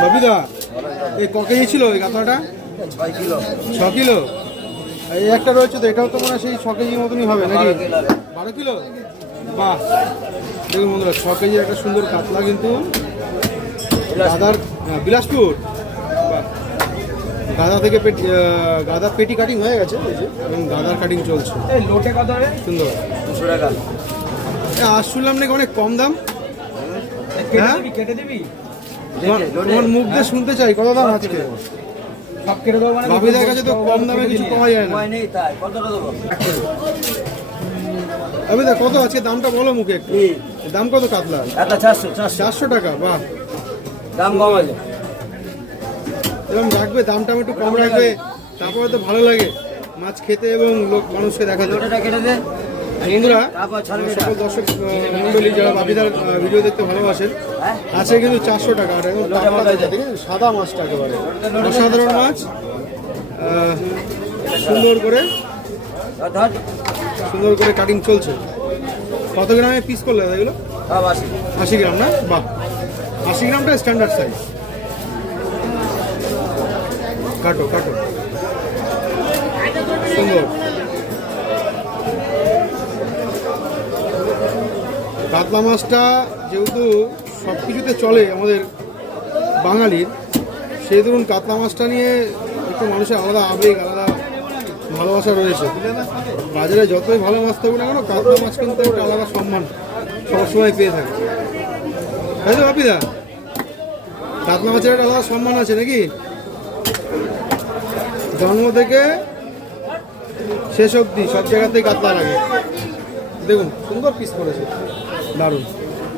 বাপিদা এই ক কেজি ছিল ওই কাতলাটা? 6 কিলো। 6 কিলো। এই একটা রয়েছে তো, এটাও তো মনে হয় সেই 6 কেজির মতনই হবে নাকি? 12 কিলো। বাহ, দেখুন বন্ধুরা 6 কেজির একটা সুন্দর কাতলা কিন্তু গাদার, বিলাসপুর। বাহ, গাদা থেকে গাদা পেটি কাটিং হয়ে গেছে এবং গাদার কাটিং চলছে। লোটে কত রে? সুন্দর। 200 টাকা। আজ শুনলাম নাকি অনেক কম দাম। হ্যাঁ, কেটে দিবি? তোমার মুখ দিয়ে শুনতে চাই কত দাম আজকে। সব কেটে দেবো মানে? বাপিদার কাছে তো কম দামে কিছু পাওয়া যায় না। নেই তাই কতটা দেবো? বাপিদা কত আজকে দামটা বলো মুখে একটু। দাম কত কাতলা? 400 টাকা। বাহ, দাম কম আছে। এরকম রাখবে, দামটা একটু কম রাখবে, তারপরে তো ভালো লাগে মাছ খেতে এবং লোক মানুষকে দেখাতে। লোটেটা কেটে দে বন্ধুরা, তারপর ছাড়বে। সকল দর্শক মন্ডলী যারা বাপিদার ভিডিও দেখতে ভালোবাসেন, আছে কিন্তু 400 টাকা। আর এখন সাদা মাছটা একেবারে অসাধারণ মাছ, সুন্দর করে কাটিং চলছে। কত গ্রামে পিস করলে এগুলো? 80 গ্রাম না? বাহ, 80 গ্রামটা স্ট্যান্ডার্ড সাইজ। কাটো সুন্দর। কাতলা মাছটা যেহেতু সব কিছুতে চলে আমাদের বাঙালির, সেই ধরুন কাতলা মাছটা নিয়ে একটু মানুষের আলাদা আবেগ, আলাদা ভালোবাসা রয়েছে। বাজারে যতই ভালো মাছ থাকুক না কেন, কাতলা মাছ কিন্তু একটা আলাদা সম্মান সবসময় পেয়ে থাকে, তাই তো বাপিদা? কাতলা মাছের একটা আলাদা সম্মান আছে নাকি? জন্ম থেকে শেষ অবধি সব জায়গাতেই কাতলা লাগে। দেখুন সুন্দর পিস করেছে, দারুণ।